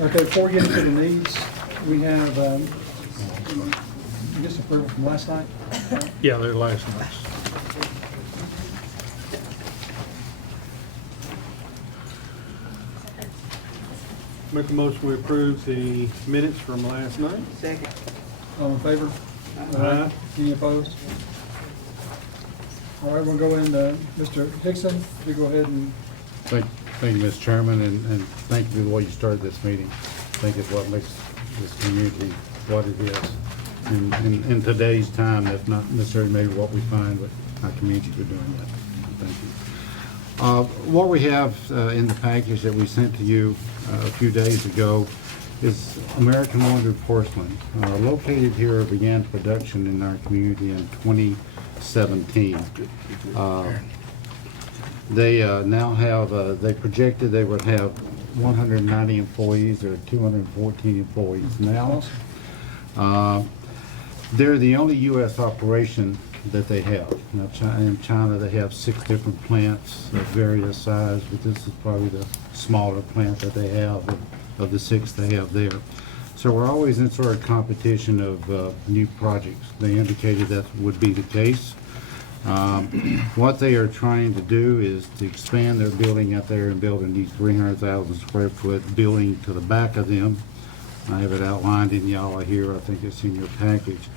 Okay, before we get into the needs, we have, just approval from last night. Yeah, they're last night's. Make a motion we approve the minutes from last night. Second. All in favor? Aye. Any opposed? All right, we'll go into Mr. Hickson. You go ahead and, Thank you, Mr. Chairman, and thank you for the way you started this meeting. I think it's what makes this community what it is. In today's time, that's not necessarily maybe what we find, but our community are doing that. Thank you. What we have in the package that we sent to you a few days ago is American Wonder Porcelain. Located here, began production in our community in 2017. They now have, they projected they would have 190 employees. There are 214 employees now. They're the only U.S. operation that they have. Now, in China, they have 6 different plants of various size, but this is probably the smaller plant that they have of the 6 they have there. So we're always in sort of competition of new projects. They indicated that would be the case. What they are trying to do is to expand their building out there and build a new 300,000 square foot building to the back of them. I have it outlined in yellow here. I think it's in your package.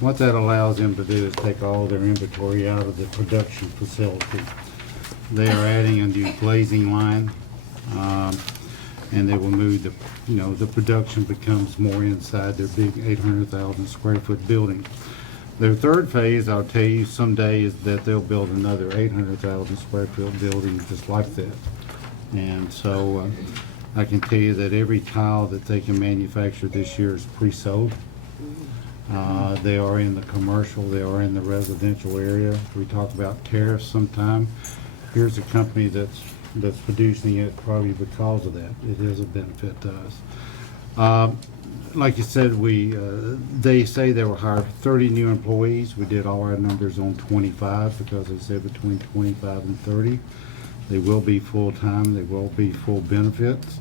What that allows them to do is take all their inventory out of the production facility. They are adding a new glazing line, and they will move the, the production becomes more inside their big 800,000 square foot building. Their third phase, I'll tell you someday, is that they'll build another 800,000 square foot building just like that. And so I can tell you that every tile that they can manufacture this year is pre-sold. They are in the commercial, they are in the residential area. We talk about tariffs sometime. Here's a company that's producing it probably because of that. It is a benefit to us. Like you said, they say they will hire 30 new employees. We did all our numbers on 25 because they said between 25 and 30. They will be full-time. They will be full benefits.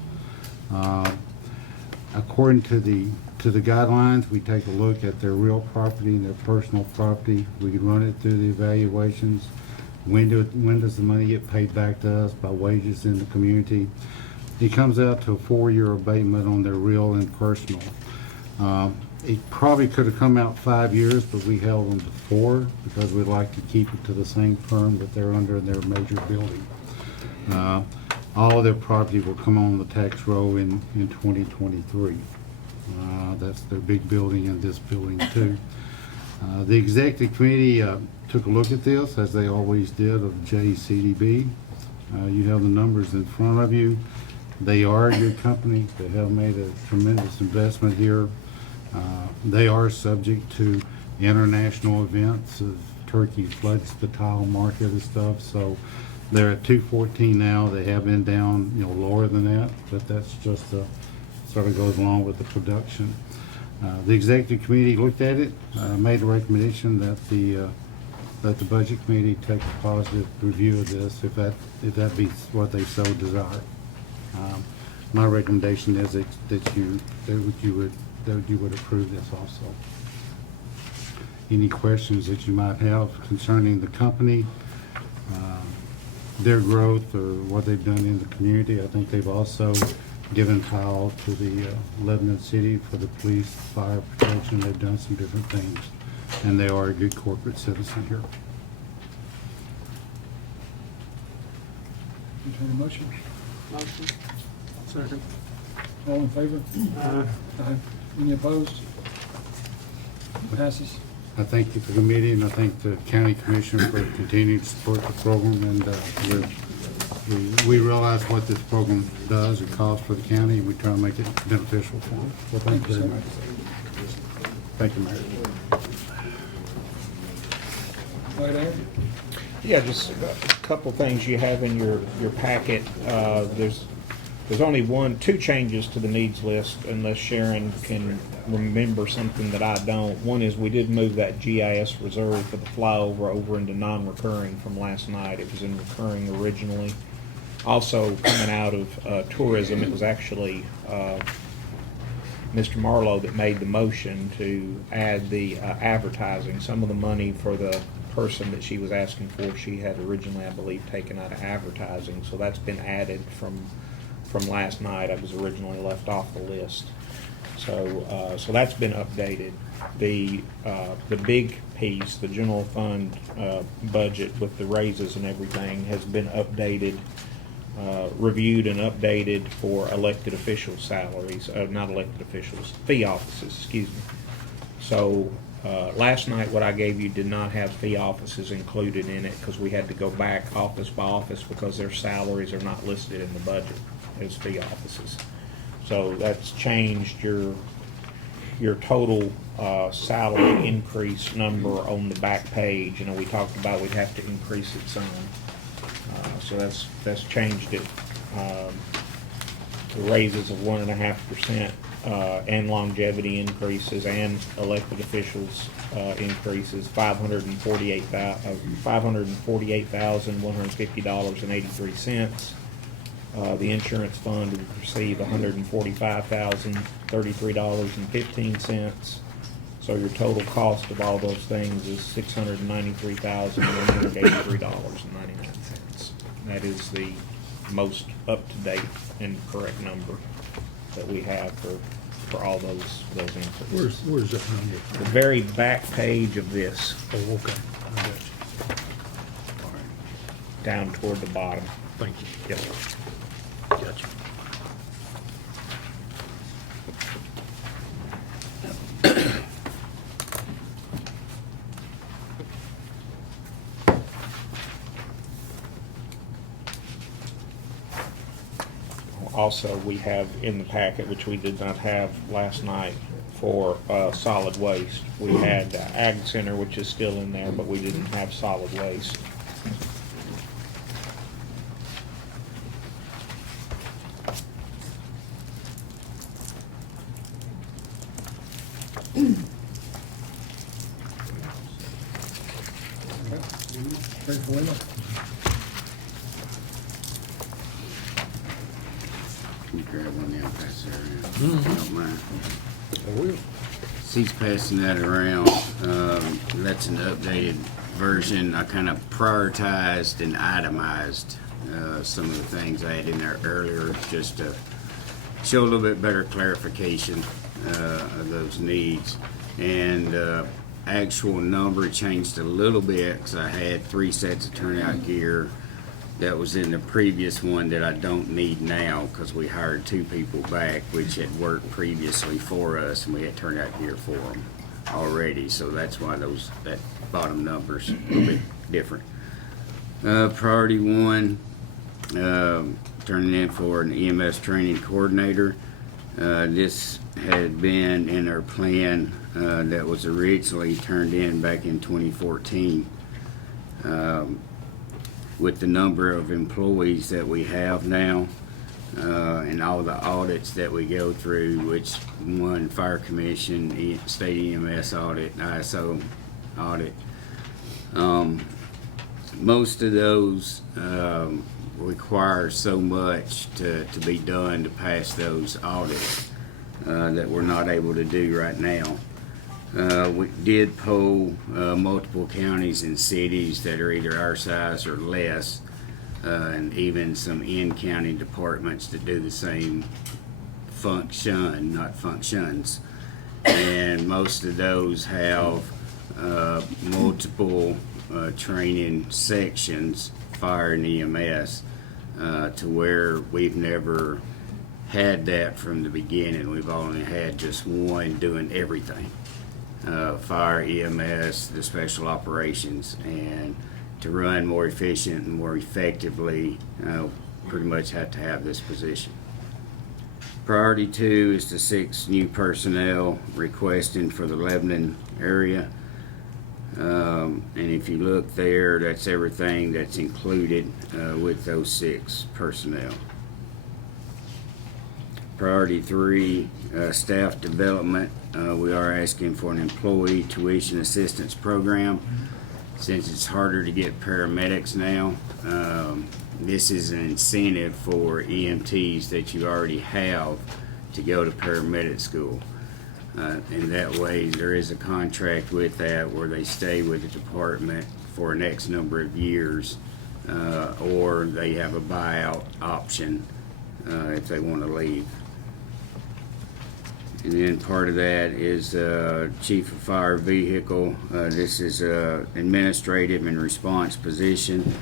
According to the guidelines, we take a look at their real property and their personal property. We can run it through the evaluations. When does the money get paid back to us by wages in the community? It comes out to a 4-year abatement on their real and personal. It probably could have come out 5 years, but we held them to 4 because we'd like to keep it to the same firm that they're under in their major building. All of their property will come on the tax roll in 2023. That's their big building and this building too. The executive committee took a look at this, as they always did, of JCDB. You have the numbers in front of you. They are a good company. They have made a tremendous investment here. They are subject to international events. Turkey floods the tile market and stuff, so they're at 214 now. They have been down, lower than that, but that's just sort of goes along with the production. The executive committee looked at it, made a recommendation that the budget committee take a positive review of this, if that be what they so desire. My recommendation is that you would approve this also. Any questions that you might have concerning the company, their growth, or what they've done in the community? I think they've also given tile to the Lebanon City for the police, fire protection. They've done some different things, and they are a good corporate citizen here. entertain a motion. Motion. Second. All in favor? Aye. Aye. Any opposed? Passes. I thank you for the meeting, and I thank the county commission for continuing to support the program, and we realize what this program does and costs for the county, and we try to make it beneficial for them. So thank you very much. Thank you, Mayor. All right, Aaron? Yeah, just a couple things you have in your packet. There's only two changes to the needs list, unless Sharon can remember something that I don't. One is we did move that GIS reserve for the flyover over into non-recurring from last night. It was in recurring originally. Also, coming out of tourism, it was actually Mr. Marlowe that made the motion to add the advertising. Some of the money for the person that she was asking for, she had originally, I believe, taken out of advertising. So that's been added from last night. I was originally left off the list. So that's been updated. The big piece, the general fund budget with the raises and everything, has been updated, reviewed and updated for elected official salaries, not elected officials, fee offices, excuse me. So last night what I gave you did not have fee offices included in it because we had to go back office by office because their salaries are not listed in the budget as fee offices. So that's changed your total salary increase number on the back page. You know, we talked about we'd have to increase it some. So that's changed it. The raises of 1.5%, and longevity increases and elected officials increases, $548,150.83. The insurance fund would receive $145,033.15. So your total cost of all those things is $693,183.99. That is the most up-to-date and correct number that we have for all those increases. Where's that number? The very back page of this, Oh, okay. I got you. down toward the bottom. Thank you. Yes, sir. Gotcha. Also, we have in the packet, which we did not have last night, for solid waste. We had Ag Center, which is still in there, but we didn't have solid waste. Ready for Linda? You grab one down, pass that around. Don't mind. I will. He's passing that around. That's an updated version. I kind of prioritized and itemized some of the things I had in there earlier, just to show a little bit better clarification of those needs. And actual number changed a little bit because I had 3 sets of turnout gear that was in the previous one that I don't need now because we hired 2 people back which had worked previously for us, and we had turnout gear for them already. So that's why that bottom number's a little bit different. Priority 1, turning in for an EMS training coordinator. This had been in our plan that was originally turned in back in 2014. With the number of employees that we have now and all the audits that we go through, which one Fire Commission, State EMS audit, ISO audit, most of those require so much to be done to pass those audits that we're not able to do right now. We did poll multiple counties and cities that are either our size or less, and even some in-county departments that do the same function, not functions. And most of those have multiple training sections, fire and EMS, to where we've never had that from the beginning. We've only had just one doing everything. Fire, EMS, the special operations, and to run more efficient and more effectively, pretty much have to have this position. Priority 2 is the 6 new personnel requesting for the Lebanon area. And if you look there, that's everything that's included with those 6 personnel. Priority 3, staff development. We are asking for an employee tuition assistance program. since it's harder to get paramedics now, this is an incentive for EMTs that you already have to go to paramedic school. And that way, there is a contract with that where they stay with the department for an X number of years, or they have a buyout option if they want to leave. And then part of that is Chief of Fire Vehicle. This is a administrative and response position.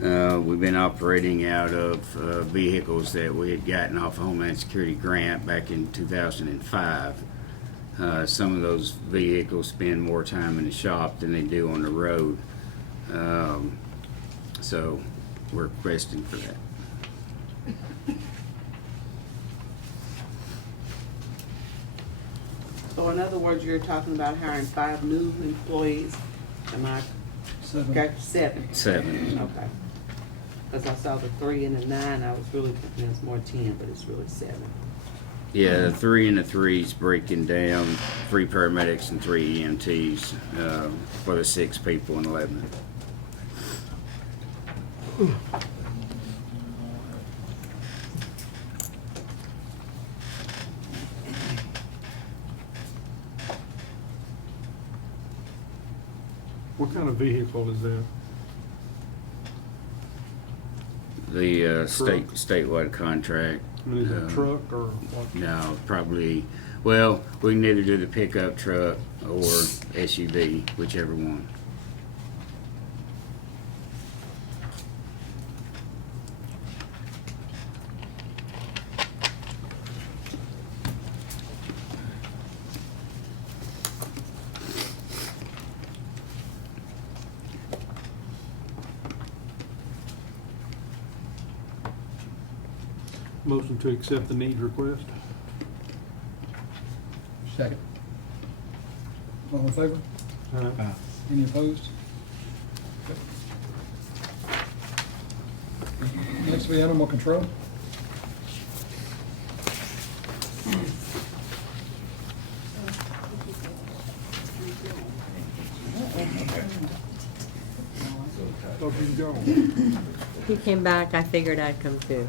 We've been operating out of vehicles that we had gotten off a Homeland Security grant back in 2005. Some of those vehicles spend more time in the shop than they do on the road. So we're requesting for that. So in other words, you're talking about hiring 5 new employees, am I, 7. okay, 7? 7. Okay. Because I saw the 3 and the 9, I was really thinking it's more 10, but it's really 7. Yeah, the 3 and the 3's breaking down 3 paramedics and 3 EMTs for the 6 people in Lebanon. What kind of vehicle is that? The Truck. statewide contract. I mean, is it a truck or what? No, probably, well, we can either do the pickup truck or SUV, whichever one. Motion to accept the needs request. Second. All in favor? Any opposed? Okay. Next, we animal control. Oh, he's gone. He came back, I figured I'd come too.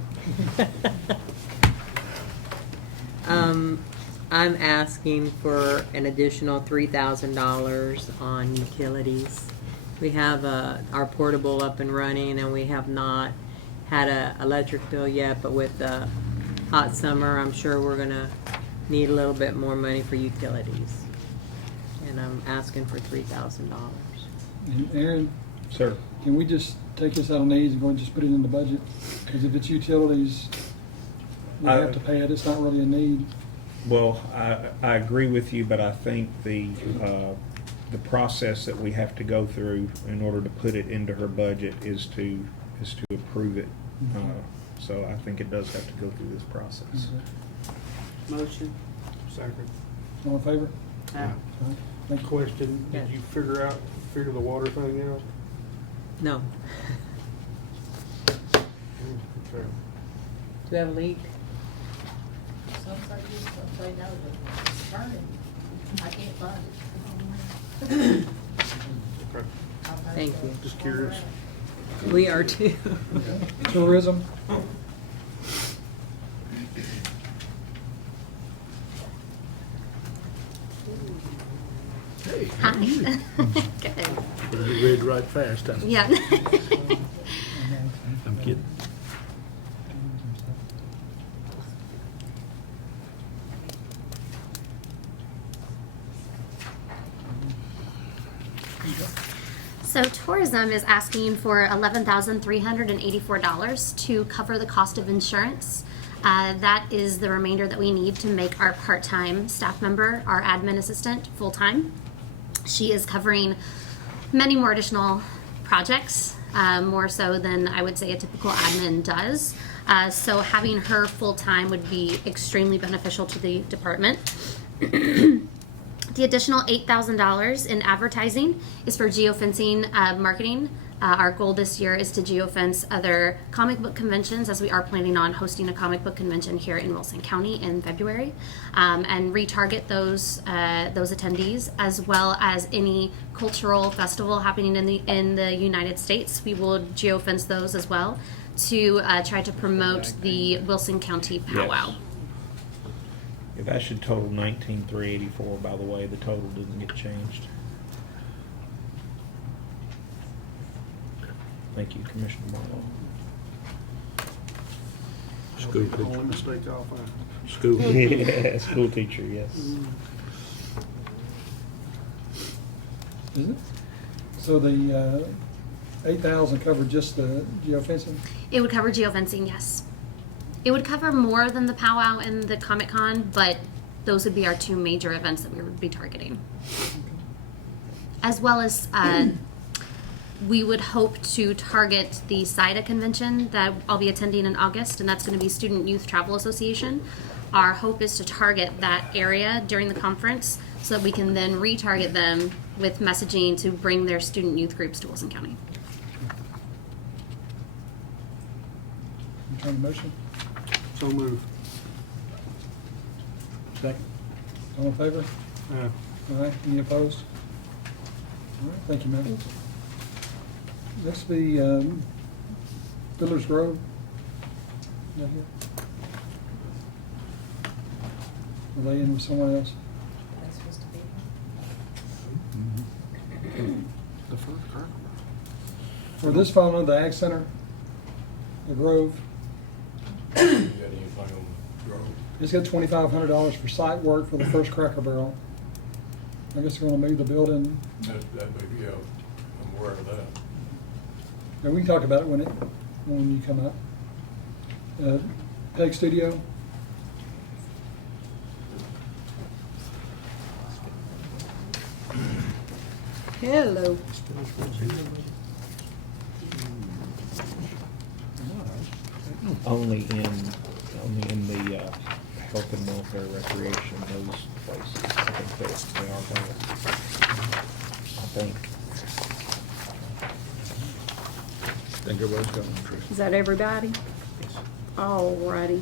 I'm asking for an additional $3,000 on utilities. We have our portable up and running, and we have not had a electric bill yet, but with the hot summer, I'm sure we're gonna need a little bit more money for utilities. And I'm asking for $3,000. And Aaron, Sir. can we just take this out of needs and go and just put it in the budget? Because if it's utilities, we have to pay it, it's not really a need. Well, I agree with you, but I think the process that we have to go through in order to put it into her budget is to approve it. So I think it does have to go through this process. Motion? Second. All in favor? Aye. Thank you. Question, did you figure the water thing out? No. Okay. Do we have a leak? Some say yes, some say no, but it's burning. I can't find it. Okay. Thank you. Just curious. We are too. Tourism, Hi. Good. You read right fast, huh? Yeah. I'm kidding. So tourism is asking for $11,384 to cover the cost of insurance. That is the remainder that we need to make our part-time staff member, our admin assistant, full-time. She is covering many more additional projects, more so than I would say a typical admin does. So having her full-time would be extremely beneficial to the department. The additional $8,000 in advertising is for geofencing marketing Our goal this year is to geofence other comic book conventions, as we are planning on hosting a comic book convention here in Wilson County in February, and retarget those attendees, as well as any cultural festival happening in the United States. We will geofence those as well to try to promote the Wilson County powwow. Yes. Yeah, that should total 19,384. By the way, the total didn't get changed. Thank you, Commissioner Marlowe. School Only teacher. mistake I'll find. School teacher. Yeah, school teacher, yes. Is it? So the 8,000 covered just the geofencing? It would cover geofencing, yes. It would cover more than the powwow and the Comic Con, but those would be our two major events that we would be targeting. As well as we would hope to target the SIDA convention that I'll be attending in August, and that's going to be Student Youth Travel Association. Our hope is to target that area during the conference so that we can then retarget them with messaging to bring their student youth groups to Wilson County. You trying to motion? So move. Second. All in favor? All right, any opposed? All right, thank you, ma'am. Next will be Fiddler's Grove. Not here. Are they in with someone else? That's supposed to be. The first cracker. For this fall under the Ag Center, the Grove, it's got $2,500 for site work for the first Cracker Barrel. I guess they're gonna move the building. That may be, I'm aware of that. And we can talk about it when you come up. Peg Studio. Hello. Only in the health and welfare, recreation, those places. I think they are there. I think. Think everybody's got one, Trish. Is that everybody? All righty.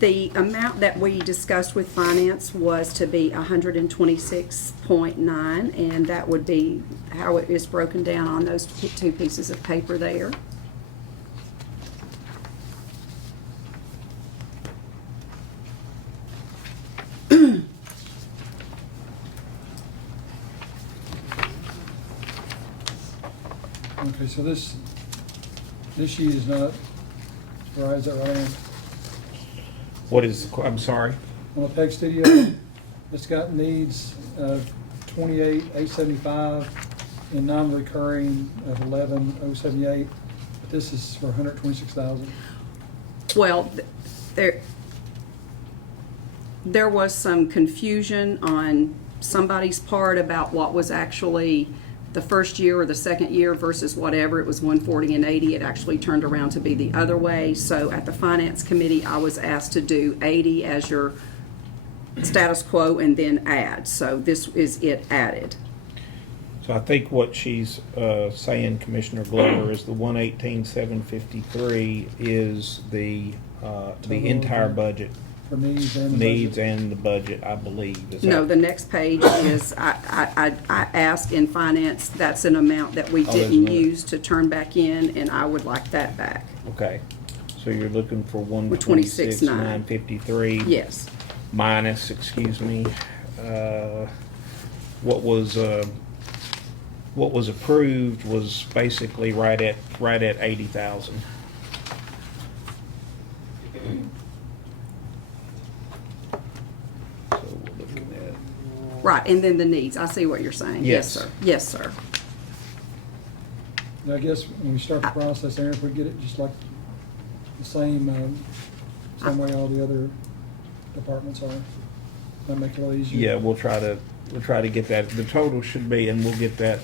The amount that we discussed with finance was to be 126.9, and that would be how it is broken down on those two pieces of paper there. Okay, so this sheet is not, right, is that right? What is, I'm sorry? On the Peg Studio, it's got needs of 28,875 and non-recurring of 11,078, but this is for 126,000. Well, there was some confusion on somebody's part about what was actually the first year or the second year versus whatever. It was 140 and 80. It actually turned around to be the other way. So at the Finance Committee, I was asked to do 80 as your status quo and then add. So this is it added. So I think what she's saying, Commissioner Glover, is the 118,753 is the entire budget. For needs and the Needs budget. and the budget, I believe. Is No, that- the next page is, I asked in finance, that's an amount that we Oh, there's didn't another. use to turn back in, and I would like that back. Okay, so you're looking for 126,953. 126,953. Yes. Minus, excuse me, what was approved was basically right at 80,000. So we're looking at, Right, and then the needs, I see what you're saying. Yes. Sir. Yes, sir. And I guess when we start the process, Aaron, if we get it just like the same way all the other departments are, that make it a little easier. yeah, we'll try to get that. The total should be, and we'll get that.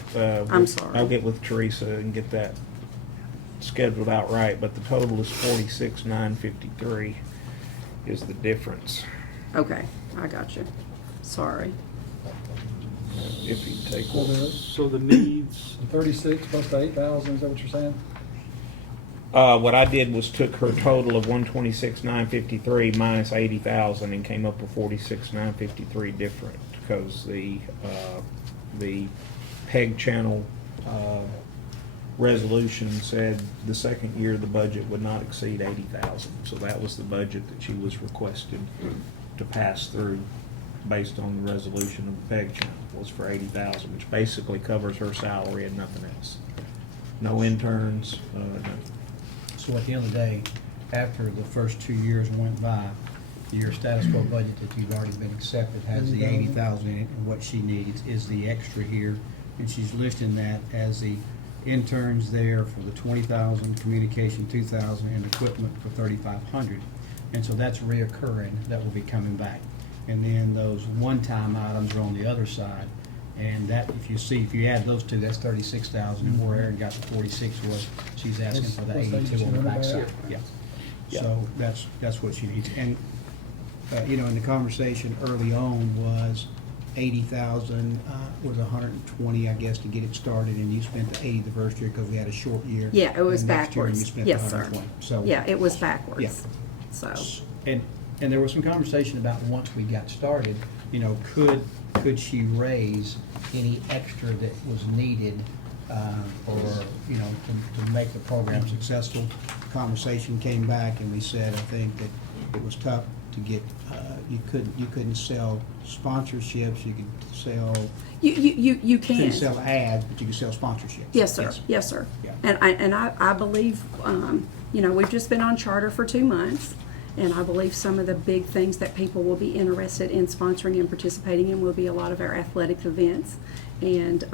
I'm sorry. I'll get with Teresa and get that scheduled out right. But the total is 46,953 is the difference. Okay, I got you. Sorry. if you take Well, one. the So the needs, 36 plus the 8,000, is that what you're saying? What I did was took her total of 126,953 minus 80,000 and came up with 46,953 different because the PEG channel resolution said the second year the budget would not exceed 80,000. So that was the budget that she was requested to pass through based on the resolution of the PEG channel was for 80,000, which basically covers her salary and nothing else. No interns, nothing. So at the end of the day, after the first 2 years went by, your status quo budget that you've already been accepted has the 80,000 in it, and what she needs is the extra here, and she's listing that as the interns there for the 20,000, communication 2,000, and equipment for 3,500. And so that's reoccurring, that will be coming back. And then those one-time items are on the other side, and that, if you add those two, that's 36,000, and where Erin got the 46 was, she's asking for the What's 82 on the 82 back side. back? Yeah. Yeah. So that's what she needs. And, in the conversation early on was 80,000, was 120, I guess, to get it started, and you spent the 80 the first year because we had a short year. Yeah, it was And next year you backwards. spent Yes, the sir. 120. So. Yeah, it was backwards. Yeah. So, And there was some conversation about once we got started, could she raise any extra that was needed to make the program successful? Conversation came back and we said, I think that it was tough to get, you couldn't sell sponsorships, you could sell, you can. couldn't sell ads, but you could sell sponsorships. Yes, sir. Yes, sir. Yeah. And I believe, we've just been on charter for 2 months, and I believe some of the big things that people will be interested in sponsoring and participating in will be a lot of our athletic events. And,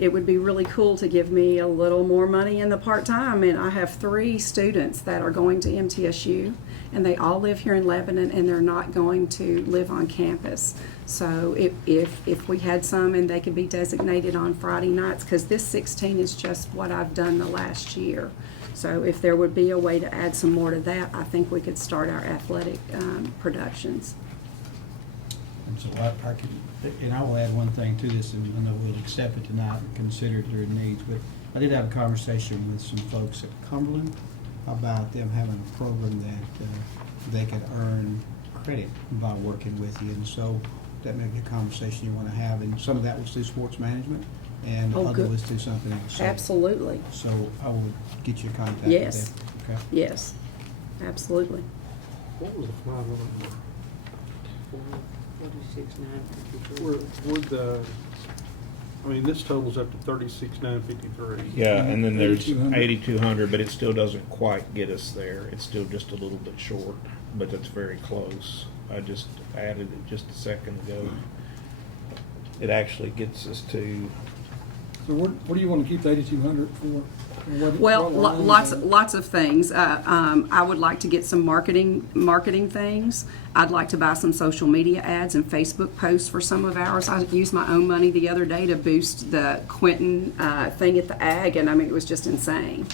it would be really cool to give me a little more money in the part-time. And I have 3 students that are going to MTSU, and they all live here in Lebanon, and they're not going to live on campus. So if we had some and they could be designated on Friday nights, because this 16 is just what I've done the last year. So if there would be a way to add some more to that, I think we could start our athletic productions. And so I can, and I will add one thing to this, and I know we'll accept it tonight and consider it their needs, but I did have a conversation with some folks at Cumberland about them having a program that they could earn credit by working with you, and so that may be a conversation you want to have, and some of that was through sports management, and Oh, other good. was through something else. So- Absolutely. So I will get you a contact with Yes. them. Okay? Yes, absolutely. what was the final number? 46,953. This totals up to 36,953. Yeah, and then there's 8,200. 8,200, but it still doesn't quite get us there. It's still just a little bit short, but that's very close. I just added it just a second ago. It actually gets us to, So what do you want to keep the 8,200 for? Well, What lines? lots of things. I would like to get some marketing things. I'd like to buy some social media ads and Facebook posts for some of ours. I used my own money the other day to boost the Quentin thing at the Ag, and it was just insane.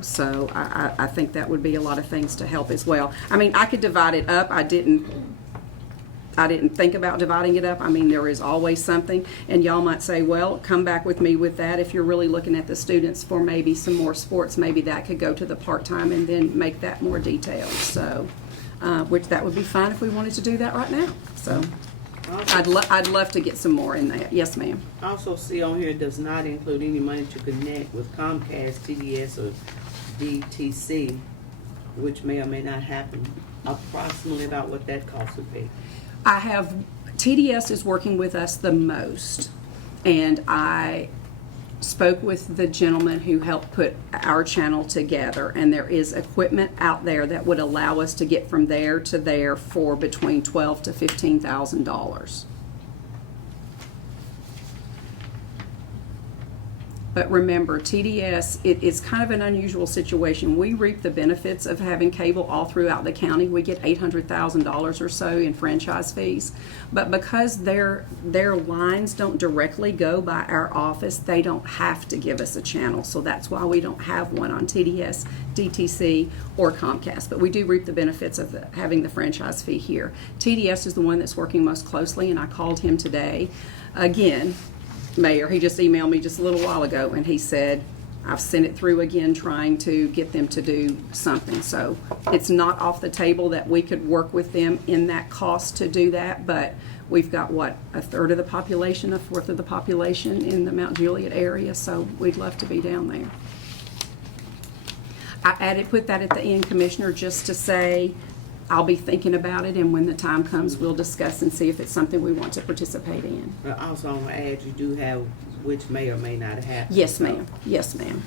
So I think that would be a lot of things to help as well. I could divide it up. I didn't think about dividing it up. There is always something, and y'all might say, well, come back with me with that. If you're really looking at the students for maybe some more sports, maybe that could go to the part-time and then make that more detailed. So, which that would be fine if we wanted to do that right now. So, I'd love to get some more in that. Yes, ma'am. I also see on here, it does not include any money to connect with Comcast, TDS, or DTC, which may or may not happen. Approximately about what that cost would be. TDS is working with us the most, and I spoke with the gentleman who helped put our channel together, and there is equipment out there that would allow us to get from there to there for between $12,000 to $15,000. But remember, TDS, it is kind of an unusual situation. We reap the benefits of having cable all throughout the county. We get $800,000 or so in franchise fees. But because their lines don't directly go by our office, they don't have to give us a channel. So that's why we don't have one on TDS, DTC, or Comcast. But we do reap the benefits of having the franchise fee here. TDS is the one that's working most closely, and I called him today. Again, Mayor, he just emailed me just a little while ago, and he said, I've sent it through again trying to get them to do something. So it's not off the table that we could work with them in that cost to do that, but we've got, what, a third of the population, a fourth of the population in the Mount Juliet area, so we'd love to be down there. I put that at the end, Commissioner, just to say, I'll be thinking about it, and when the time comes, we'll discuss and see if it's something we want to participate in. But also, I'm gonna add, you do have, which may or may not happen. Yes, ma'am. Yes, ma'am.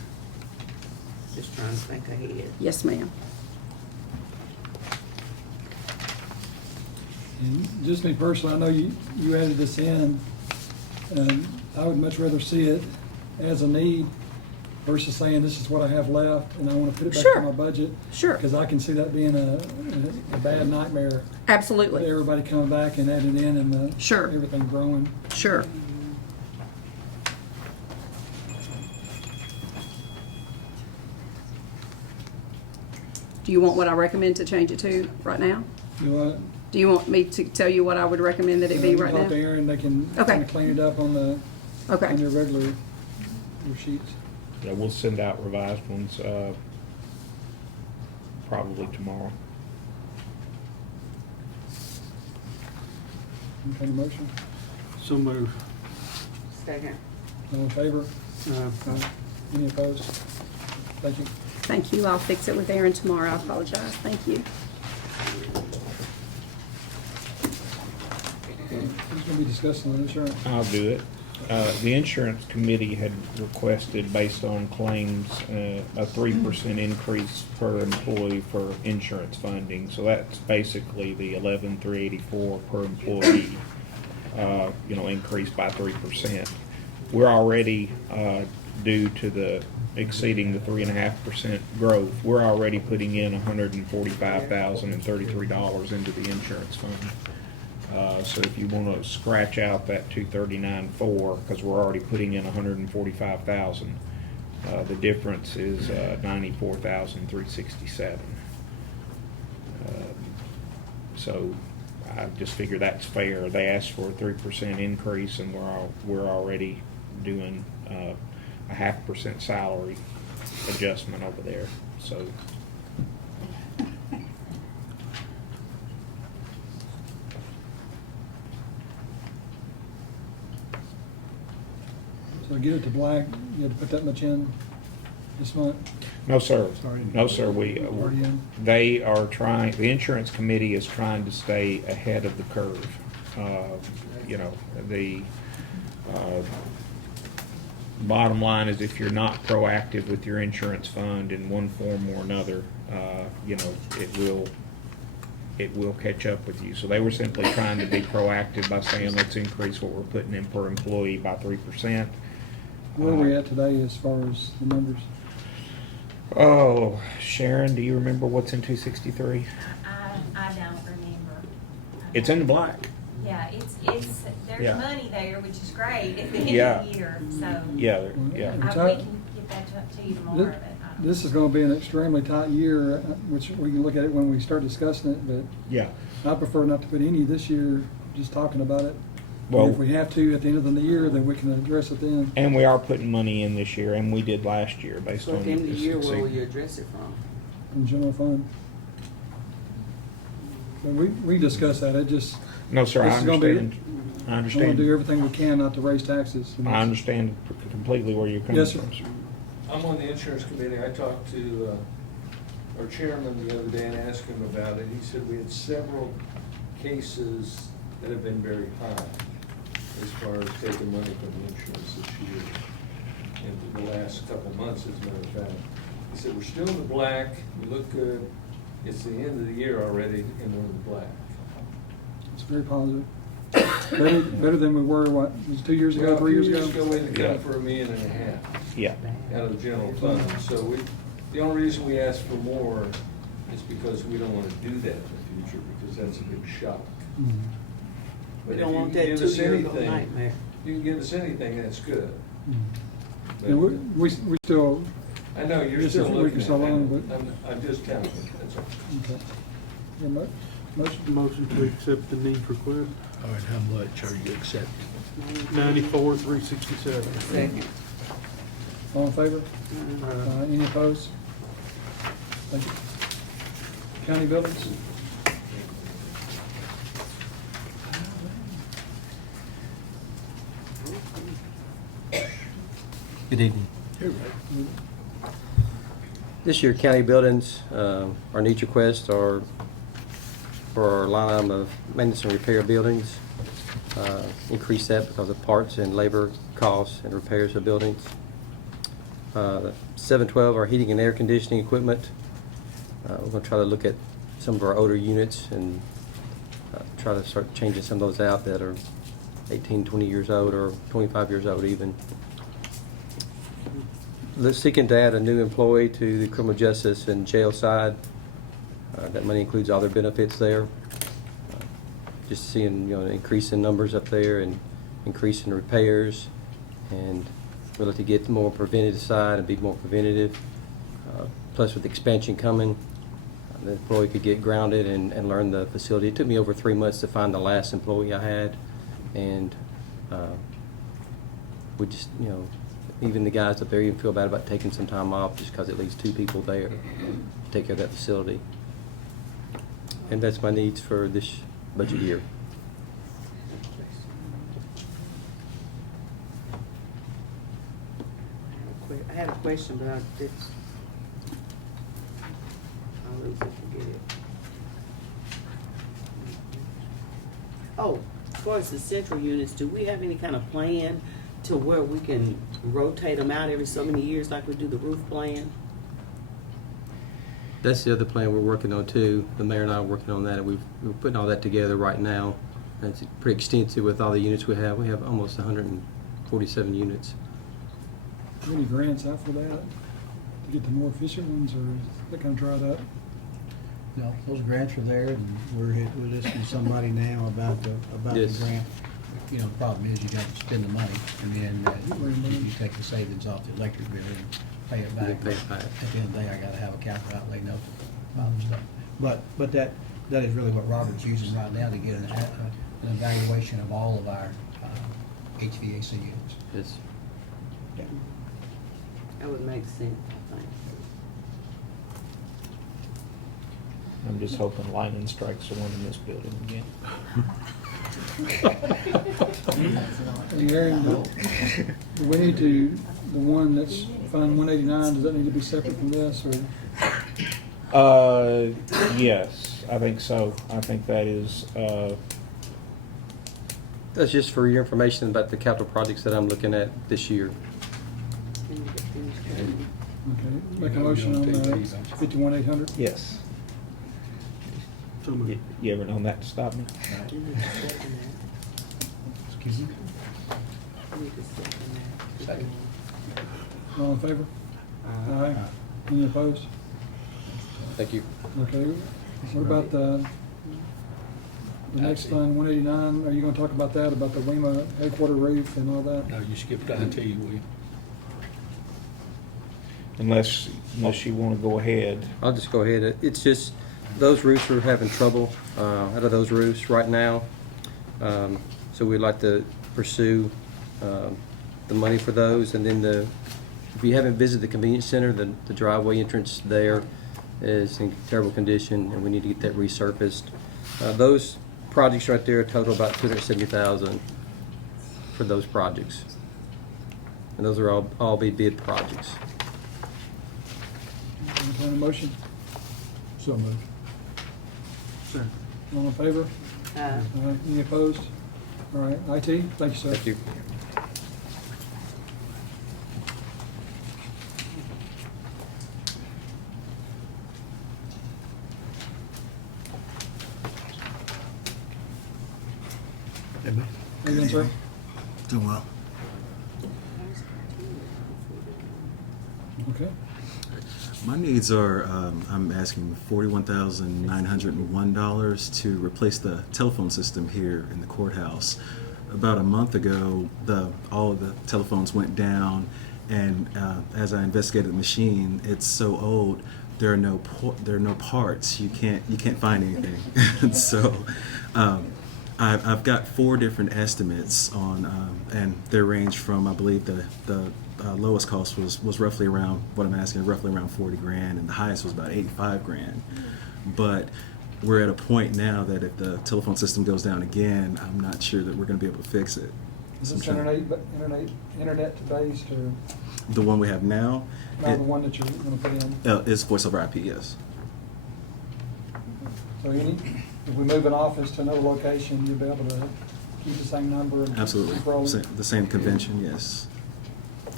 Just trying to think ahead. Yes, ma'am. And just me personally, I know you added this in, I would much rather see it as a need versus saying this is what I have left and I want to put it back Sure. in my budget. Sure. Because I can see that being a bad nightmare. With Absolutely. everybody coming back and adding in and Sure. everything growing. Sure. Do you want what I recommend to change it to right now? You know what? Do you want me to tell you what I would recommend that it be right Talk to now? Aaron, they can Okay. kind of clean it up on the, Okay. on their regular your sheets. Yeah, we'll send out revised ones, probably tomorrow. Any kind of motion? So move. Second. All in favor? Aye. Any opposed? Thank you. Thank you. I'll fix it with Aaron tomorrow. I apologize. Thank you. Who's going to be discussing the insurance? I'll do it. The insurance committee had requested, based on claims, a 3% increase per employee for insurance funding. So that's basically the 11,384 per employee, increased by 3%. We're already, due to the exceeding the 3.5% growth, we're already putting in $145,033 into the insurance fund. So if you want to scratch out that 239.4, because we're already putting in 145,000, the difference is 94,367. So I just figure that's fair. They asked for a 3% increase, and we're already doing a 0.5% salary adjustment over there. So. So to get it to black, you had to put that much in this month? No, sir. Sorry. No, sir. Already in? They are trying, the insurance committee is trying to stay ahead of the curve. The bottom line is, if you're not proactive with your insurance fund in one form or another, it will catch up with you. So they were simply trying to be proactive by saying, let's increase what we're putting in per employee by 3%. Where are we at today as far as the numbers? Oh, Sharon, do you remember what's in 263? I don't remember. It's in the black. Yeah, there's Yeah. money there, which is great at the end Yeah. of the year, so. Yeah, Mm-hmm. yeah. We can get that to you tomorrow, but. This is going to be an extremely tight year, which we can look at it when we start discussing it, but Yeah. I prefer not to put any this year, just talking about it. Well- If we have to at the end of the year, then we can address it then. And we are putting money in this year, and we did last year based So on. at the end of the year, where will succeed. you address it from? In general fund. But we discussed that, it just. No, sir, I this is gonna be- understand. I We want to do understand. everything we can not to raise taxes. I understand completely where you're coming Yes, sir. from, sir. I'm on the insurance committee. I talked to our chairman the other day and asked him about it. He said we had several cases that have been very high as far as taking money from the insurance this year. In the last couple months, as a matter of fact. He said, we're still in the black, we look good. It's the end of the year already and we're in the black. It's very positive. Better than we were, what, was it 2 years ago, Well, 3 years a ago? few years ago, we had to Yeah. come for $1.5 million. Yeah. out of the general fund. So the only reason we ask for more is because we don't want to do that in the future, because that's a big shock. Mhm. But We if don't you want can that give us 2 year anything, nightmare. you can give us anything, that's good. Yeah, we still, I know, you're Just still a week looking or at so that. long, but- I'm just telling you, that's all. okay. Your motion? Motion to accept the needs request, All right, how much are you accepting? 94,367. Second. All in favor? Uh, Any opposed? Thank you. County buildings? Good evening. Here, right. This year, county buildings, our needs requests are for our line item of maintenance and repair of buildings. Increase that because of parts and labor costs and repairs of buildings. 712, our heating and air conditioning equipment. We're going to try to look at some of our older units and try to start changing some of those out that are 18, 20 years old or 25 years old even. Seeking to add a new employee to the criminal justice and jail side. That money includes all their benefits there. Just seeing, an increase in numbers up there and increase in repairs, and we'll have to get more preventative side and be more preventative. Plus with expansion coming, the employee could get grounded and learn the facility. It took me over 3 months to find the last employee I had, and we just, even the guys up there even feel bad about taking some time off just because it leaves 2 people there to take care of that facility. And that's my needs for this budget year. I had a question, but I'll lose it, forget it. Oh, as far as the central units, do we have any kind of plan to where we can rotate them out every so many years like we do the roof plan? That's the other plan we're working on too. The mayor and I are working on that, and we're putting all that together right now. And it's pretty extensive with all the units we have. We have almost 147 units. Any grants out for that, to get the more efficient ones, or is that kind of dried up? No, those grants are there, and we're listening to somebody now about the Yes. grant. The problem is you got to spend the money, and then you take the savings off the electric bill and pay it back. Then pay it back. At the end of the day, I gotta have a capital outlay note for other stuff. But that is really what Robert's using right now to get an evaluation of all of our HVAC units. Yes. Yeah. That would make sense, I think. I'm just hoping lightning strikes the one in this building again. Are you hearing do we need to, the one that's Fund 189, does that need to be separate from this, or? Yes, I think so. I think that is, That's just for your information about the capital projects that I'm looking at this year. Can you get finished? Okay, make a motion on 51,800? yes. You ever known that to stop me? Excuse me? Second. All in favor? Aye. Any opposed? Thank you. Okay, what about the next fund, 189, are you gonna talk about that, about the WEMA headquarter roof and all that? No, you skipped IT, we. Unless you want to go ahead. I'll just go ahead. It's just, those roofs are having trouble out of those roofs right now. So we'd like to pursue the money for those. And then if you haven't visited the convenience center, the driveway entrance there is in terrible condition, and we need to get that resurfaced. Those projects right there total about $270,000 for those projects. And those are all be bid projects. Any kind of motion? So moved. All in favor? Aye. Any opposed? All right, IT, thank you, sir. Thank you. How you doing, sir? Doing well. Okay. My needs are, I'm asking $41,901 to replace the telephone system here in the courthouse. About a month ago, all of the telephones went down, and as I investigated the machine, it's so old. There are no parts. You can't find anything. And so I've got 4 different estimates on, and they range from, I believe the lowest cost was roughly around, what I'm asking, roughly around 40 grand, and the highest was about 85 grand. But we're at a point now that if the telephone system goes down again, I'm not sure that we're going to be able to fix it. Is this So I'm trying- internet based, or The one we have now the one that you're going to put in? is voice over IP, yes. So if we move an office to another location, you'll be able to keep the same number and Absolutely. control it? The same convention, yes.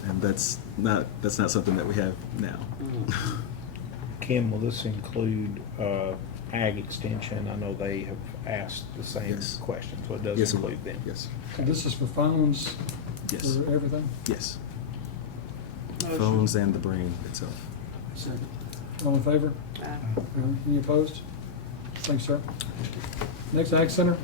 And that's not something that we have now. Kim, will this include ag extension? I know they have asked the same Yes. question, so it does Yes, it will. include them. Yes. So this is for phones, Yes. for everything? Yes. Motion. Phones and the brain itself. All in favor? Any opposed? Thanks, sir. Next, Ag Center.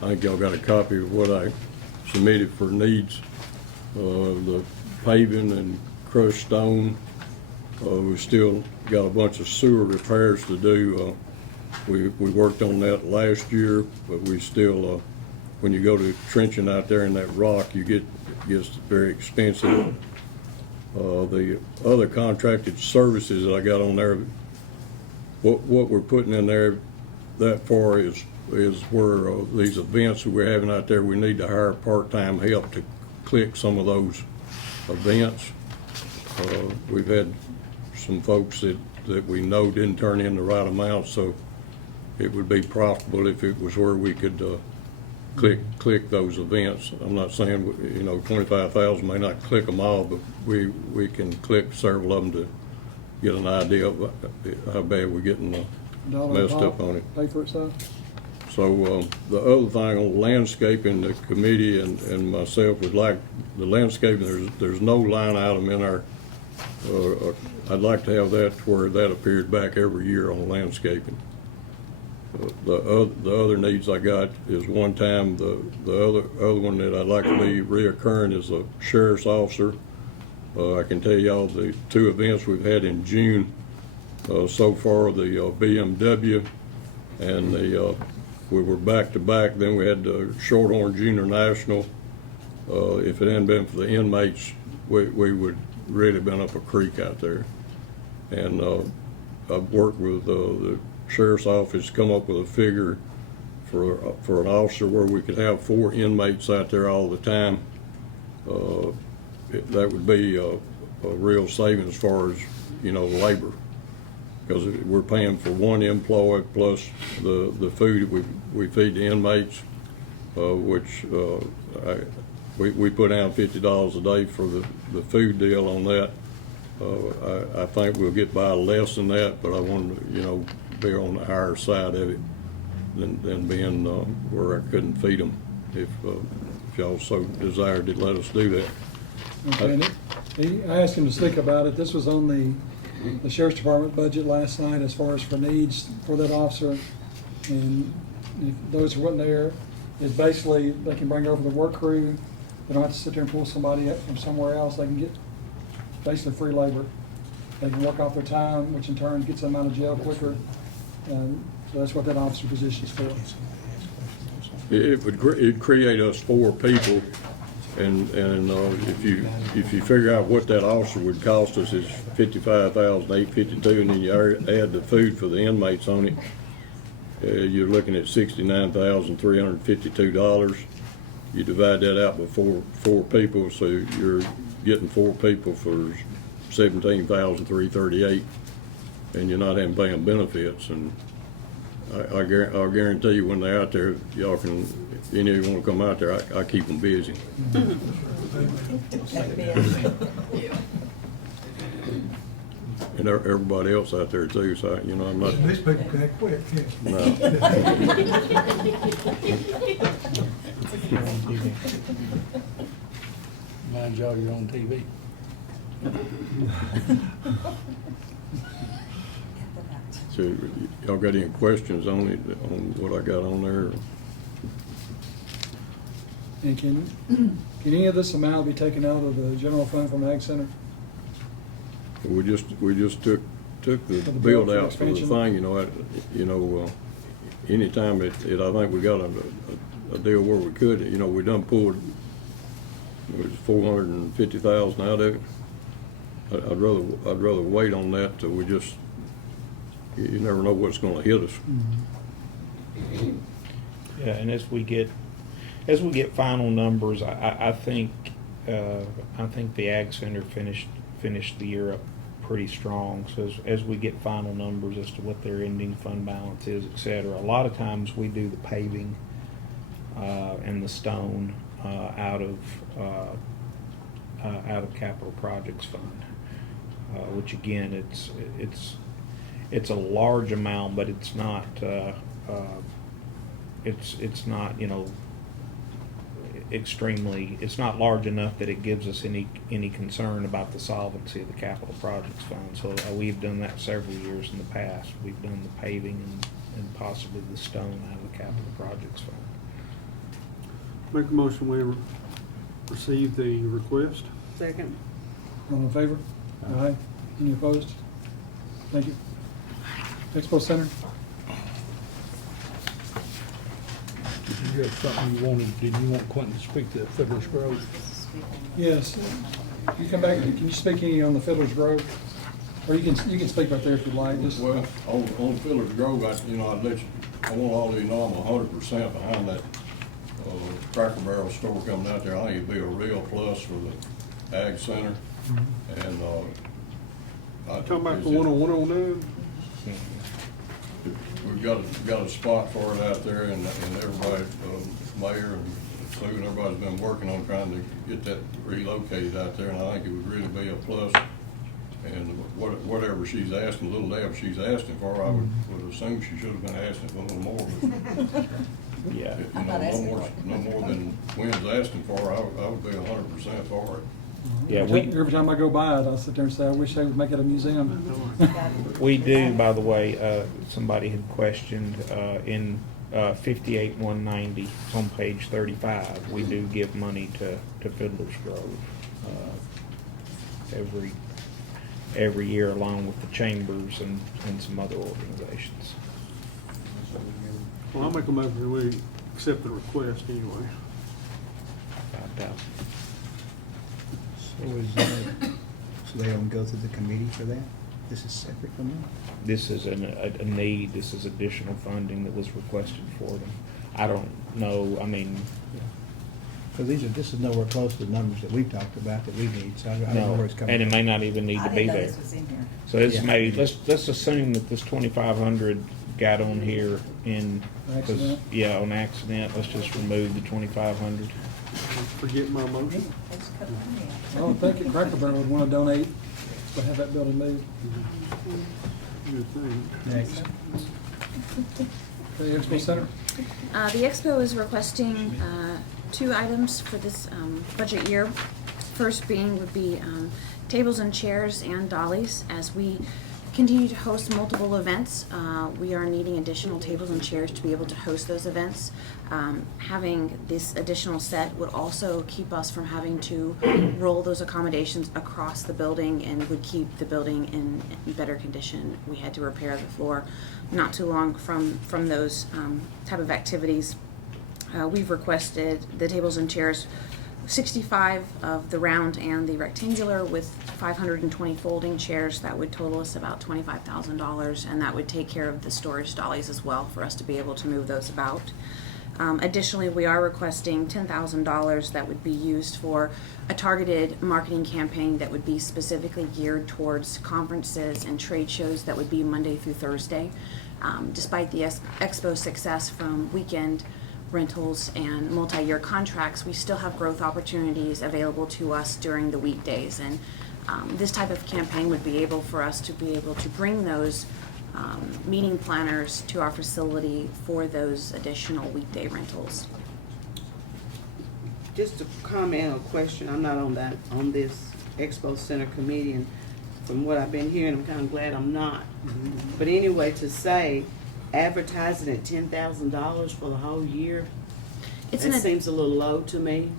I think y'all got a copy of what I submitted for needs. The paving and crushed stone. We still got a bunch of sewer repairs to do. We worked on that last year, but we still, when you go to trenching out there in that rock, it gets very expensive. The other contracted services that I got on there, what we're putting in there that far is where these events that we're having out there, we need to hire part-time help to click some of those events. We've had some folks that we know didn't turn in the right amount, so it would be profitable if it was where we could click those events. I'm not saying, 25,000 may not click them all, but we can click several of them to get an idea of how bad we're getting messed up on it. Pay for itself? So the other thing on landscaping, the committee and myself would like, the landscaping, there's no line item in our, I'd like to have that where that appeared back every year on landscaping. The other needs I got is one time, the other one that I'd like to be reoccurring is a sheriff's officer. I can tell y'all the 2 events we've had in June so far, the BMW and we were back to back. Then we had the Shorthorn Junior National. If it hadn't been for the inmates, we would really been up a creek out there. And I've worked with the sheriff's office to come up with a figure for an officer where we could have 4 inmates out there all the time. That would be a real savings as far as labor, because we're paying for 1 employee plus the food we feed the inmates, which we put down $50 a day for the food deal on that. I think we'll get by less than that, but I want to be on the higher side of it than being where I couldn't feed them. If y'all so desired to let us do that. Okay, I asked him to speak about it. This was on the Sheriff's Department budget last night as far as for needs for that officer. And if those who weren't there, is basically they can bring over the work crew. They don't have to sit there and pull somebody up from somewhere else. They can get basically free labor. They can work off their time, which in turn gets them out of jail quicker. So that's what that officer position is for. It'd create us 4 people, and if you figure out what that officer would cost us is $55,852, and then you add the food for the inmates on it, you're looking at $69,352. You divide that out by four people, so you're getting 4 people for $17,338, and you're not having paying benefits. And I'll guarantee you when they're out there, y'all can, if any of you want to come out there, I keep them busy. and everybody else out there too, so, you know, I'm not. These people can't quit, can No. Mind y'all, you're on TV. So, y'all got any questions on it, on what I got on there? And can any of this amount be taken out of the general fund from Ag Center? We just took the the build build out for the expansion? thing, anytime I think we got a deal where we could, we done pulled, it was 450,000 out of it. I'd rather wait on that till we just, you never know what's gonna hit us. Yeah, and as we get final numbers, I think the Ag Center finished the year up pretty strong. So as we get final numbers as to what their ending fund balance is, et cetera, a lot of times we do the paving and the stone out of capital projects fund, which again, it's a large amount, but it's not it's not large enough that it gives us any concern about the solvency of the capital projects fund. So we've done that several years in the past. We've done the paving and possibly the stone out of the capital projects fund. Make a motion, we receive the request. Second. All in favor? Aye. Any opposed? Thank you. Expo Center? You had something you wanted, did you want Quentin to speak to Fiddler's Grove? Yes. You come back, can you speak any on the Fiddler's Grove? Or you can speak right there if you'd like. Just Well, on Fiddler's Grove, I want all of you to know I'm 100% behind that Cracker Barrel store coming out there. I think it'd be a real plus for the Ag Center. And Talking about the one on 109? we've got a spot for it out there, and everybody, mayor and Sue and everybody's been working on trying to get that relocated out there, and I think it would really be a plus. And whatever she's asking, little Deb she's asking for, I would assume she should have been asking for a little more. But Yeah. no more than Wynn's asking for, I would be 100% for it. Yeah, every time I go by it, I sit there and say, I wish they would make it a museum. we do, by the way, somebody had questioned, in 58-190, it's on page 35, we do give money to Fiddler's Grove every year, along with the chambers and some other organizations. Well, I'll make a motion, we accept the request anyway. 5,000. So they don't go through the committee for that? This is separate from that? This is a need, this is additional funding that was requested for them. I don't know, I mean, Because this is nowhere close to the numbers that we've talked about that we need, so I don't know where it's coming and from. it may not even need to be there. So this Yeah. may, let's assume that this 2,500 got on here in, Accident? yeah, on accident, let's just remove the 2,500. Forget my motion. I don't think Cracker Barrel would want to donate to have that building moved. Good thing. Next. The Expo Center? The Expo is requesting 2 items for this budget year. First would be tables and chairs and dollies. As we continue to host multiple events, we are needing additional tables and chairs to be able to host those events. Having this additional set would also keep us from having to roll those accommodations across the building and would keep the building in better condition. We had to repair the floor not too long from those type of activities. We've requested the tables and chairs, 65 of the round and the rectangular, with 520 folding chairs. That would total us about $25,000, and that would take care of the storage dollies as well for us to be able to move those about. Additionally, we are requesting $10,000 that would be used for a targeted marketing campaign that would be specifically geared towards conferences and trade shows that would be Monday through Thursday. Despite the Expo success from weekend rentals and multi-year contracts, we still have growth opportunities available to us during the weekdays, and this type of campaign would be able for us to be able to bring those meeting planners to our facility for those additional weekday rentals. Just a comment or question, I'm not on this Expo Center committee, and from what I've been hearing, I'm kind of glad I'm not. But anyway, to say advertising at $10,000 for the whole year, it seems a little low to me.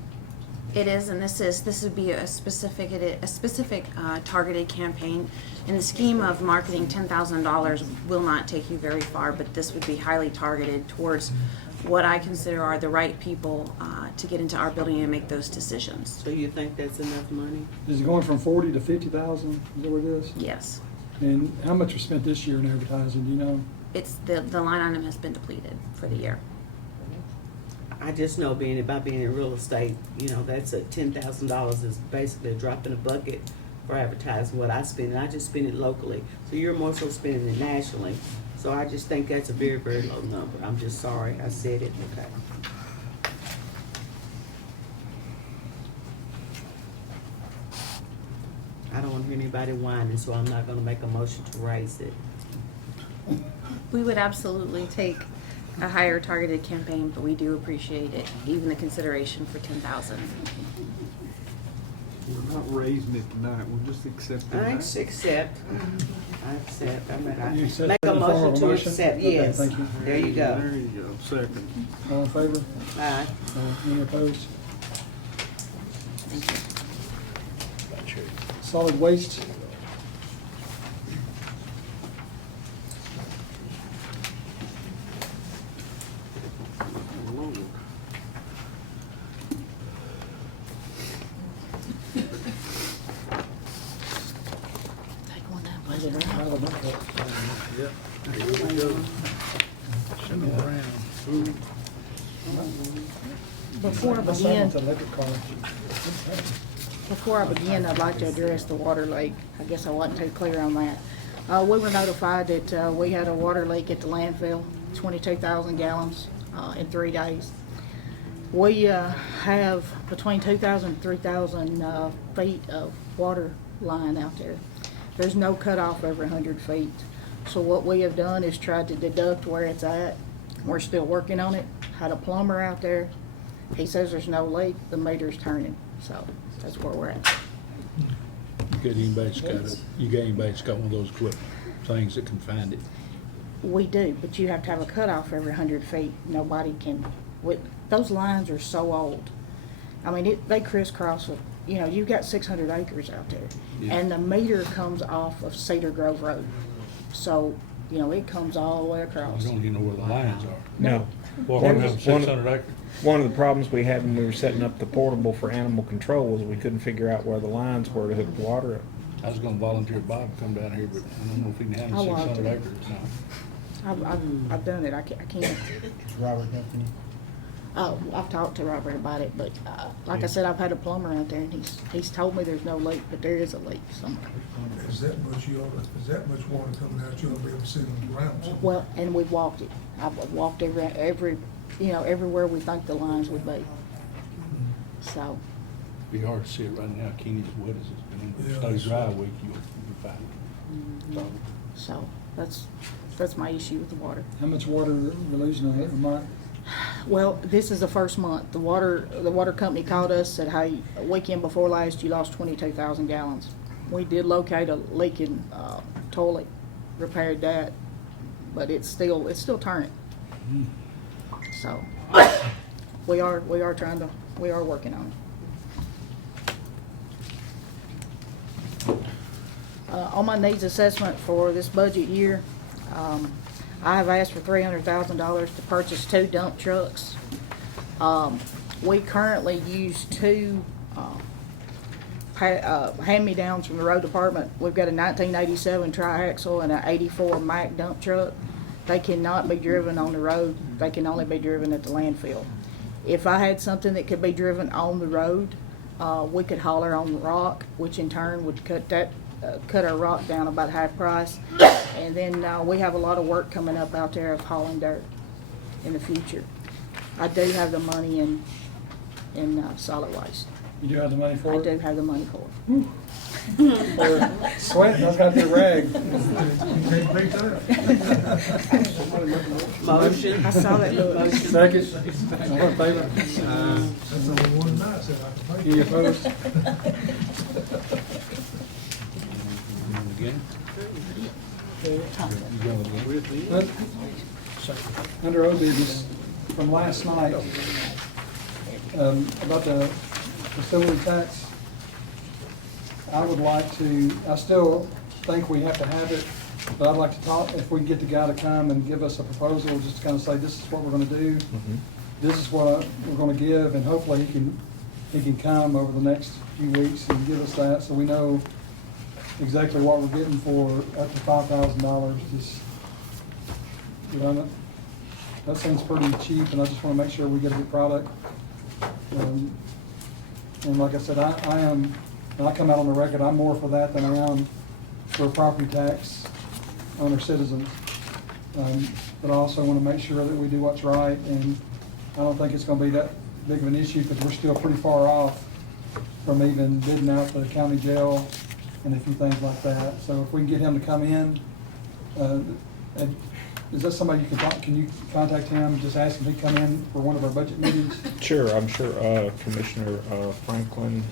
It is, and this would be a specific targeted campaign. In the scheme of marketing, $10,000 will not take you very far, but this would be highly targeted towards what I consider are the right people to get into our building and make those decisions. So you think that's enough money? Is it going from 40 to 50,000? Is that what it is? Yes. And how much was spent this year in advertising, do you know? It's the line item has been depleted for the year. I just know being in real estate, you know, that's $10,000 is basically a drop in a bucket for advertising what I spend, and I just spend it locally. So you're more so spending it nationally. So I just think that's a very, very low number. I'm just sorry I said it. Okay. I don't want to hear anybody whining, so I'm not going to make a motion to raise it. We would absolutely take a higher targeted campaign, but we do appreciate it, even the consideration for 10,000. We're not raising it tonight, we'll just accept it. I accept. I accept. I mean, You I accept make that a in the form motion of to a motion? accept, Okay, yes. thank you. There you go. There you go, second. All in favor? Aye. Any opposed? Thank you. Solid waste. Lord. Take one down, place it around. Yep. Here we go. Send them around. Before I My son begin, wants an electric car. before I begin, I'd like to address the water leak. I guess I wasn't too clear on that. We were notified that we had a water leak at the landfill, 22,000 gallons in 3 days. We have between 2,000 and 3,000 feet of water line out there. There's no cutoff every 100 feet. So what we have done is tried to deduct where it's at. We're still working on it. Had a plumber out there. He says there's no leak. The meter's turning. So that's where we're at. You got anybody that's got one of those quick things that can find it? We do, but you have to have a cutoff every 100 feet. Nobody can, those lines are so old. I mean, they crisscross, you know, you've got 600 acres out there. Yeah. And the meter comes off of Cedar Grove Road. So, you know, it comes all the way across. You don't even know where the lines are. No. Well, One we of have the- 600 acres. One of the problems we had when we were setting up the portable for animal control was we couldn't figure out where the lines were to hook the water up. I was gonna volunteer Bob to come down here, but I don't know if he can handle I want 600 to. acres now. I've done it. I can't. Robert Anthony. I've talked to Robert about it, but like I said, I've had a plumber out there, and he's told me there's no leak, but there is a leak somewhere. Is that much water coming out, you ought to be able to see it on the ground somewhere? Well, and we've walked it. I've walked every, you know, everywhere we think the lines would be. So, Be hard to see it right now. Kenny's wet as it's been. If it Yeah, stays dry a that's- week, you'll find it. so that's my issue with the water. How much water we're losing on it a month? Well, this is the first month. The water company called us, said, hey, a weekend before last, you lost 22,000 gallons. We did locate a leaking toilet, repaired that, but it's still turning. So, we are working on it. On my needs assessment for this budget year, I have asked for $300,000 to purchase 2 dump trucks. We currently use 2 hand-me-downs from the road department. We've got a 1987 triaxle and an 84 Mack dump truck. They cannot be driven on the road. They can only be driven at the landfill. If I had something that could be driven on the road, we could hauler on the rock, which in turn would cut our rock down about half price. And then we have a lot of work coming up out there of hauling dirt in the future. I do have the money in solid waste. You do have the money for I it? do have the money for it. Sweating, I got the rag. You can't beat that. Motion. I saw that look. Motion. Second, all in favor? That's the only one night said I could make Any it. opposed? Again? Under old business, from last night, about the facility tax, I would like to, I still think we have to have it, but I'd like to talk, if we can get the guy to come and give us a proposal, just to kind of say, this is what we're gonna do, this is what we're gonna give, and hopefully he can come over the next few weeks and give us that, so we know exactly what we're getting for up to $5,000. Just, you know, that seems pretty cheap, and I just want to make sure we get a good product. And like I said, I am, and I come out on the record, I'm more for that than I am for a property tax on our citizens. But I also want to make sure that we do what's right, and I don't think it's going to be that big of an issue because we're still pretty far off from even bidding out the county jail and a few things like that. So if we can get him to come in, and is that somebody you can talk, can you contact him, just ask him to come in for one of our budget meetings? Sure, I'm sure Commissioner Franklin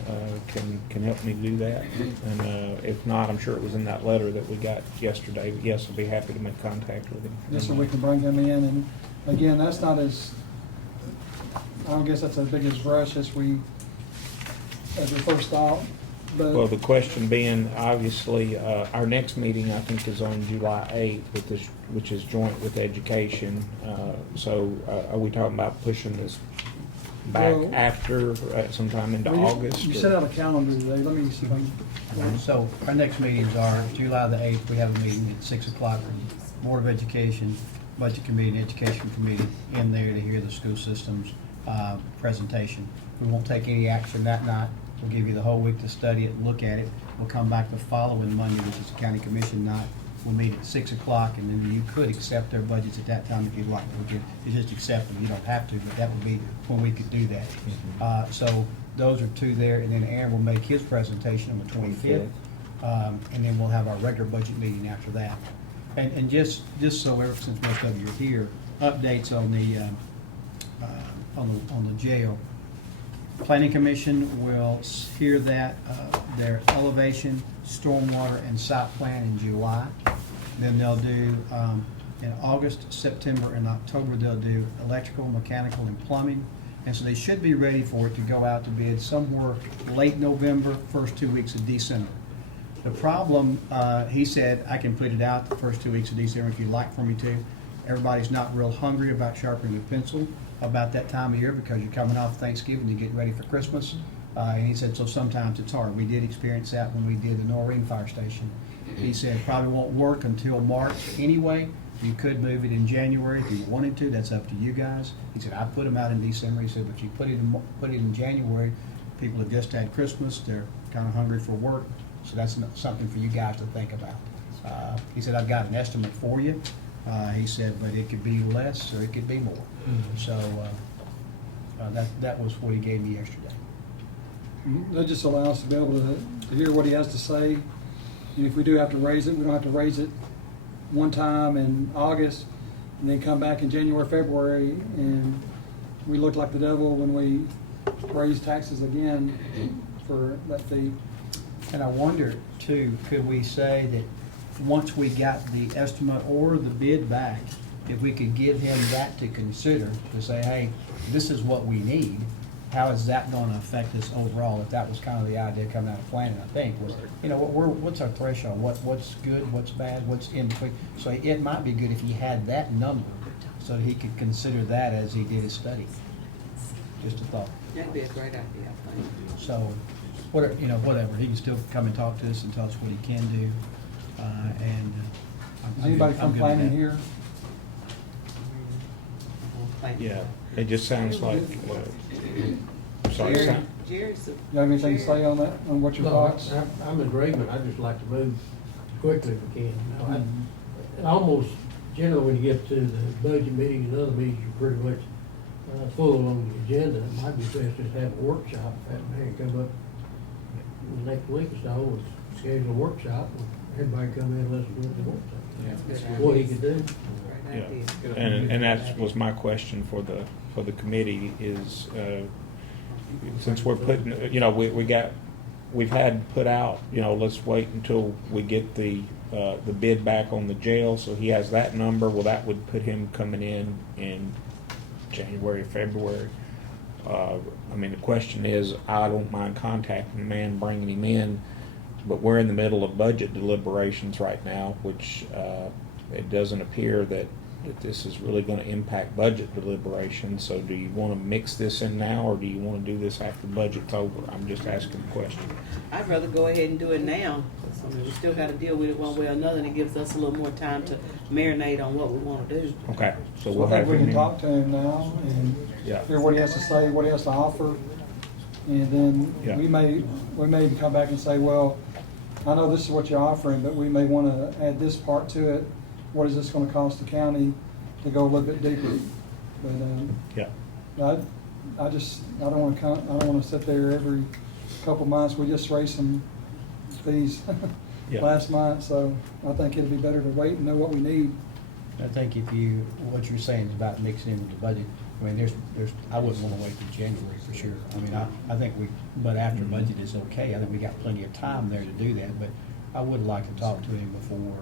can help me do that. And if not, I'm sure it was in that letter that we got yesterday. But yes, I'll be happy to make contact with him. Just so we can bring him in, and again, that's not as, I don't guess that's as big as rush as we first thought, but. Well, the question being, obviously, our next meeting, I think, is on July 8th, which is joint with education. So are we talking about pushing this back Well, after, sometime into August? You or- set out a calendar today, let me see if I can. So our next meetings are July the 8th, we have a meeting at 6 o'clock, Board of Education, Budget Committee, and Education Committee in there to hear the school system's presentation. We won't take any action that night. We'll give you the whole week to study it, look at it. We'll come back the following Monday, which is the County Commission night. We'll meet at 6 o'clock, and then you could accept their budgets at that time if you'd like. You just accept them, you don't have to, but that would be when we could do that. So those are two there, and then Aaron will make his presentation on the 25th. And then we'll have our regular budget meeting after that. And just so, since most of you are here, updates on the jail. Planning Commission will hear that, their elevation, stormwater, and site plan in July. Then they'll do, in August, September, and October, they'll do electrical, mechanical, and plumbing. And so they should be ready for it to go out to bid somewhere late November, first 2 weeks of December. The problem, he said, I can put it out the first 2 weeks of December if you'd like for me to. Everybody's not real hungry about sharpening a pencil about that time of year because you're coming off Thanksgiving to get ready for Christmas. And he said, so sometimes it's hard. We did experience that when we did the Noreen Fire Station. He said, it probably won't work until March anyway. You could move it in January if you wanted to. That's up to you guys. He said, I put them out in December. He said, but you put it in January, people have just had Christmas. They're kind of hungry for work. So that's something for you guys to think about. He said, I've got an estimate for you. He said, but it could be less or it could be more. So that was what he gave me yesterday. That just allows us to be able to hear what he has to say. And if we do have to raise it, we don't have to raise it one time in August and then come back in January, February, and we look like the devil when we raise taxes again for that fee. And I wonder too, could we say that once we got the estimate or the bid back, if we could give him that to consider, to say, hey, this is what we need, how is that going to affect us overall? If that was kind of the idea coming out of planning, I think, was, you know, what's our threshold? What's good, what's bad, what's in between? So it might be good if he had that number so he could consider that as he did his study. Just a thought. That'd be a great idea, I think. So, whatever, he can still come and talk to us and tell us what he can do. Is anybody from planning here? Yeah, it just sounds like, sorry, Jerry? Jerry's You have anything to say on that, on what your No, thoughts? I'm in agreement. I just like to move quickly if we can. You know, almost generally when you get to the budget meetings and other meetings, you're pretty much full on the agenda. It might be best just to have a workshop, have Mary come up next week or so, schedule a workshop, and everybody come in and listen to what they want to. What he could do. Yeah, and that was my question for the committee is, since we're putting, we've had put out, let's wait until we get the bid back on the jail, so he has that number. Well, that would put him coming in January, February. The question is, I don't mind contacting the man, bringing him in, but we're in the middle of budget deliberations right now, which it doesn't appear that this is really going to impact budget deliberations. So do you want to mix this in now, or do you want to do this after budget's over? I'm just asking the question. I'd rather go ahead and do it now. We still got to deal with it one way or another, and it gives us a little more time to marinate on what we want to do. Okay, so I we'll think have we him can in. talk to him now and hear what he has to say, what he has to offer. And then Yeah. we may come back and say, well, I know this is what you're offering, but we may want to add this part to it. What is this going to cost the county to go a little bit deeper? But I don't want to sit there every couple months. We just raised some fees last month, so I think it'd be better to wait and know what we need. I think what you're saying is about mixing in with the budget, I wouldn't want to wait till January for sure. I think but after budget is okay. I think we got plenty of time there to do that, but I would like to talk to him before,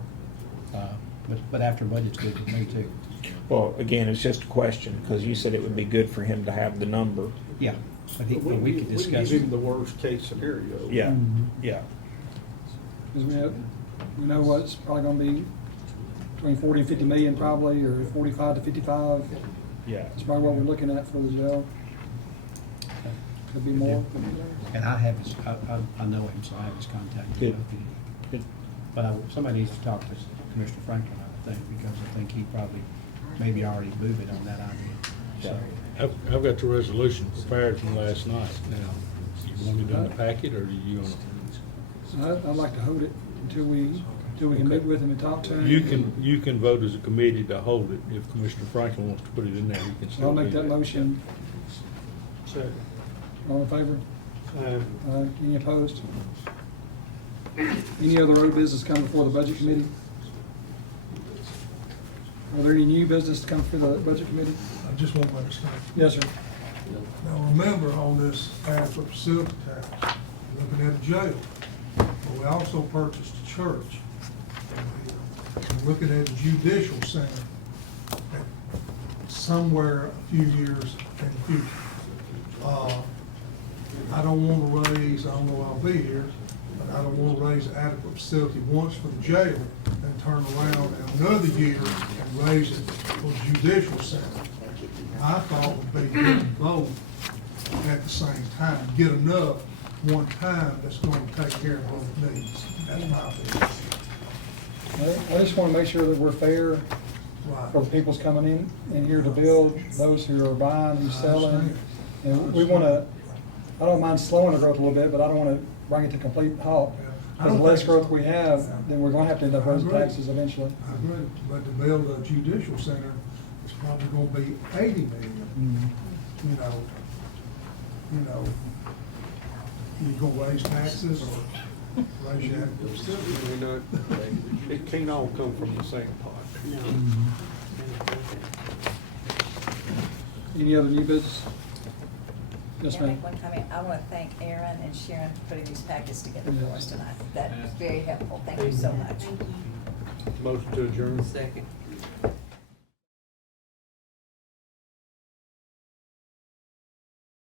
but after budget's good with me too. Well, again, it's just a question, because you said it would be good for him to have the number. Yeah, but we could discuss. Give him the worst case scenario. Yeah, Mm-hmm. yeah. Because we know what's probably going to be between 40 and 50 million probably, or 45 to 55. Yeah. That's probably what we're looking at for the jail. Could be more. And I have his, I know him, so I have his contact. Good. But somebody needs to talk to Commissioner Franklin, I think, because I think he probably maybe already moved it on that idea. So, I've got the resolution prepared from last night. Now, you want it in the packet, or do you want to? I'd like to hold it until we can meet with him and talk to him. You can vote as a committee to hold it. If Commissioner Franklin wants to put it in there, he can still I'll do make that motion. Second. All in favor? Aye. Any opposed? Any other road business come before the budget committee? Are there any new business to come before the budget committee? I just want to understand. Yes, sir. Now, remember on this adequate facility tax, looking at a jail, but we also purchased a church. We're looking at a judicial center somewhere a few years in the future. I don't want to raise, I don't know I'll be here, but I don't want to raise an adequate facility once for the jail and turn around in another year and raise it for the judicial center. I thought it would be good to both at the same time, get enough one time that's going to take care of both needs. That's my opinion. I just want to make sure that we're fair for the people's coming in here to build, those who are buying, who's selling. And we want to, I don't mind slowing the growth a little bit, but I don't want to bring it to complete halt. Because the less growth we have, then we're going to have to end up raising taxes eventually. I agree, but to build a judicial center, it's probably going to be 80 million. You going to raise taxes or raise your adequate facility? It can't all come from the same pot. No. Any other new business? Yes, Can I ma'am. make one comment? I want to thank Aaron and Sharon for putting these packets together for us tonight. That is very helpful. Thank you so much. Motion to adjourn. Second.